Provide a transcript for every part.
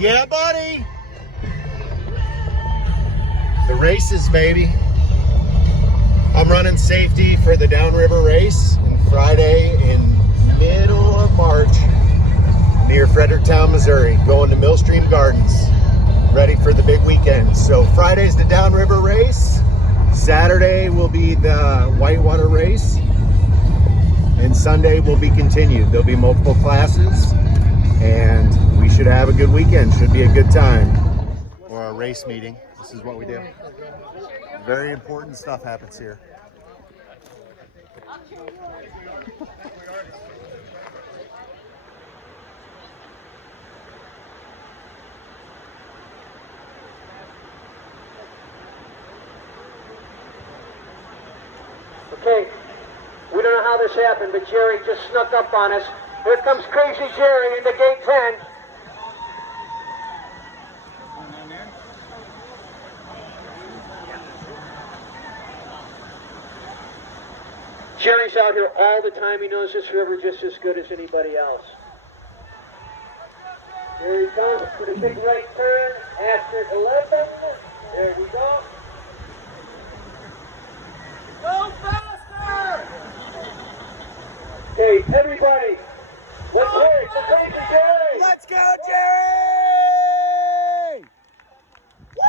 Yeah, buddy. The races, baby. I'm running safety for the Downriver race on Friday in middle of March near Fredericktown, Missouri, going to Millstream Gardens, ready for the big weekend. So Friday's the Downriver race. Saturday will be the Whitewater race. And Sunday will be continued. There'll be multiple classes and we should have a good weekend. Should be a good time. Or a race meeting. This is what we do. Very important stuff happens here. Okay, we don't know how this happened, but Jerry just snuck up on us. Here comes Crazy Jerry into gate 10. Jerry's out here all the time. He knows this river just as good as anybody else. Here he comes to the big right turn after 11. There we go. Go faster! Okay, everybody, let's hear it for Crazy Jerry! Let's go, Jerry! Woo!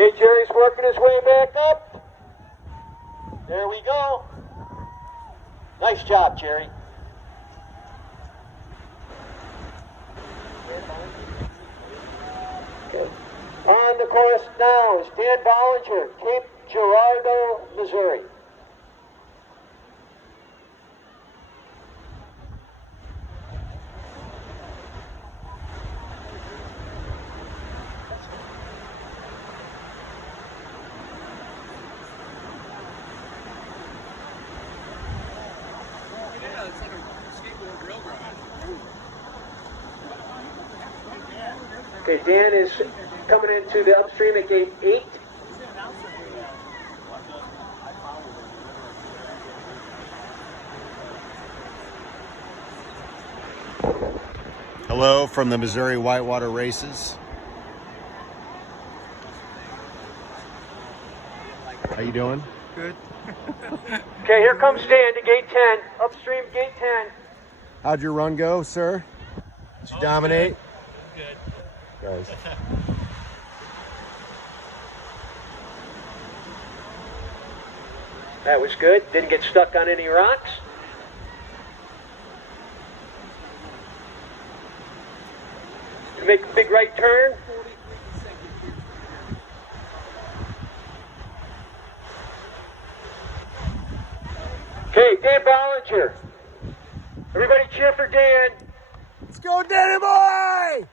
Okay, Jerry's working his way back up. There we go. Nice job, Jerry. Okay. On the course now is Dan Bollinger, Cape Girardeau, Missouri. Okay, Dan is coming into the upstream at gate 8. Hello from the Missouri Whitewater races. How you doing? Good. Okay, here comes Dan to gate 10, upstream gate 10. How'd your run go, sir? Did you dominate? Good. Guys. That was good. Didn't get stuck on any rocks. Make a big right turn. Okay, Dan Bollinger. Everybody cheer for Dan. Let's go, Danny boy!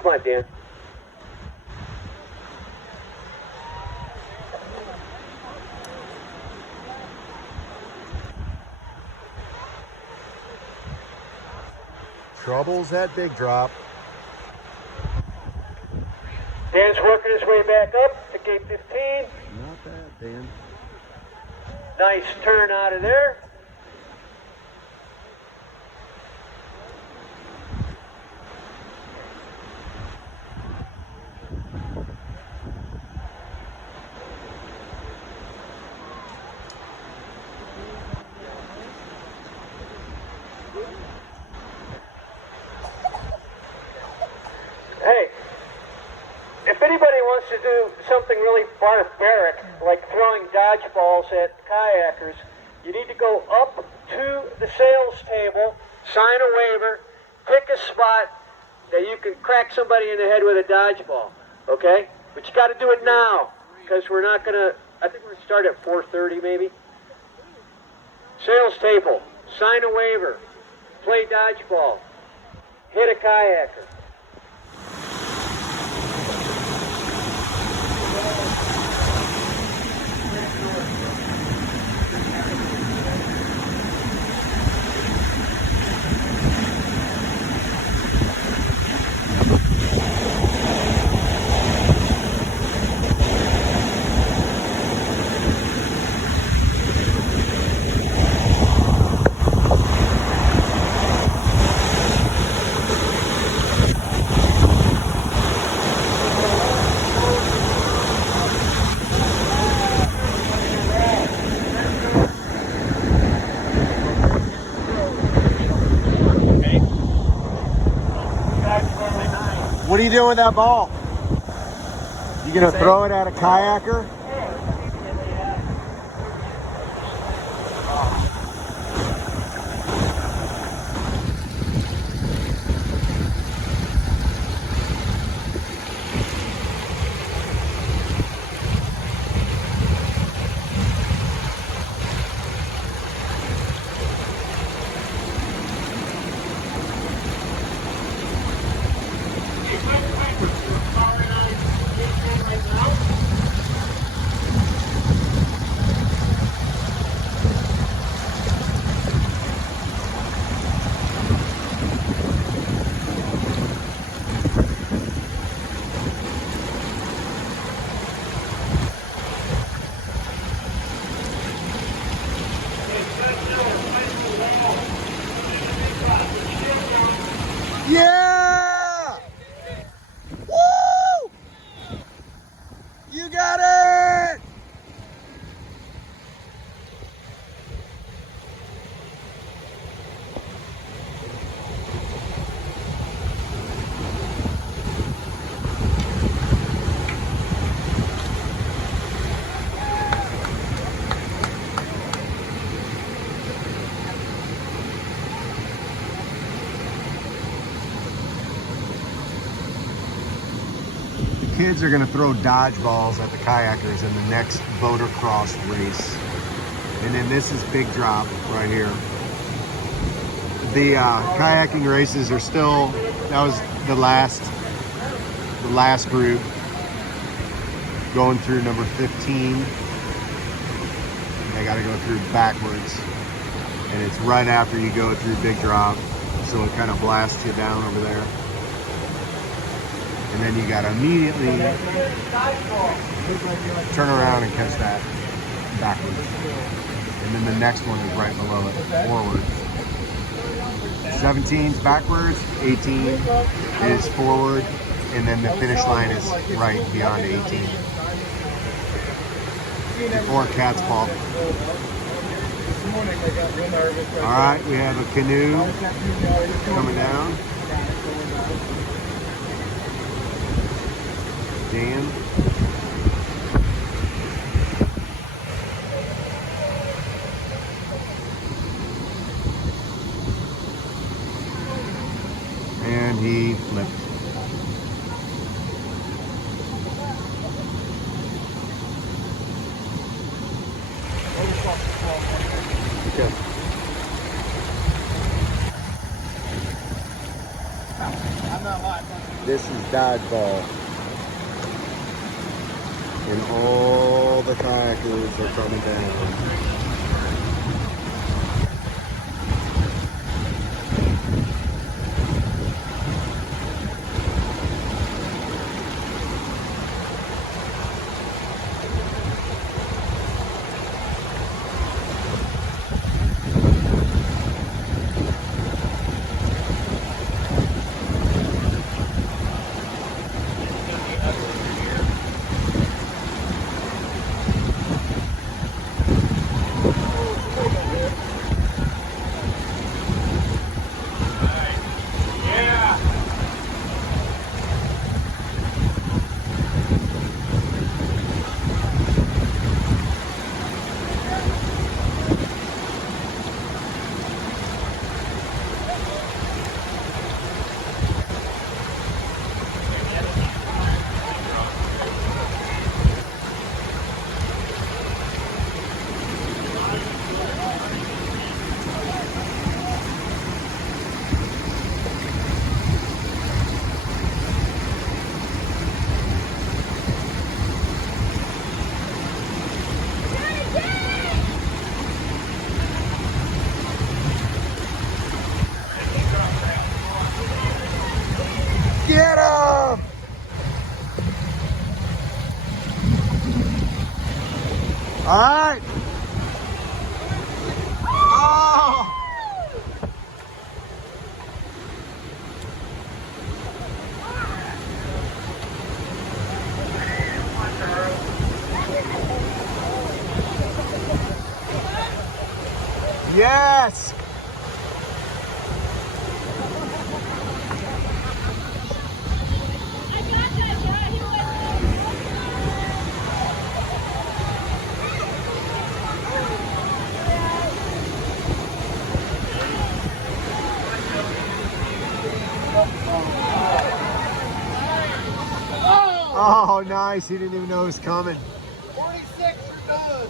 Come on, Dan. Trouble's that big drop. Dan's working his way back up to gate 15. Not bad, Dan. Nice turn out of there. Hey, if anybody wants to do something really barbaric, like throwing dodgeballs at kayakers, you need to go up to the sales table, sign a waiver, pick a spot that you can crack somebody in the head with a dodgeball, okay? But you got to do it now, because we're not going to I think we're going to start at 4:30 maybe. Sales table, sign a waiver, play dodgeball, hit a kayaker. What are you doing with that ball? You gonna throw it at a kayaker? Yeah! Woo! You got it! Kids are going to throw dodgeballs at the kayakers in the next boater cross race. And then this is Big Drop right here. The kayaking races are still, that was the last group going through number 15. They got to go through backwards. And it's right after you go through Big Drop. So it kind of blasts you down over there. And then you got to immediately turn around and catch that backwards. And then the next one is right below it, forward. 17's backwards, 18 is forward, and then the finish line is right beyond 18. Before cats fall. All right, we have a canoe coming down. Dan. And he flipped. Okay. This is dodgeball. And all the kayakers are coming down. All right. Oh. Yes. Oh, nice. He didn't even know it was coming. 46, you're done.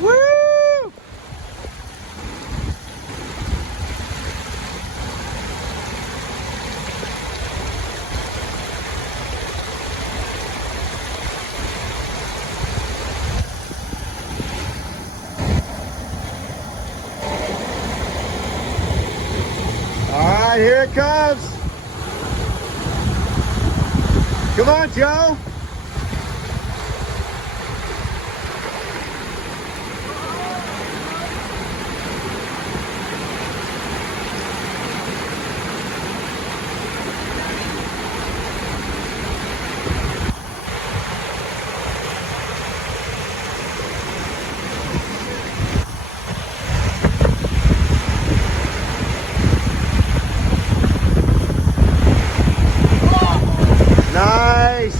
Woo! All right, here it comes. Come on, Joe. Nice.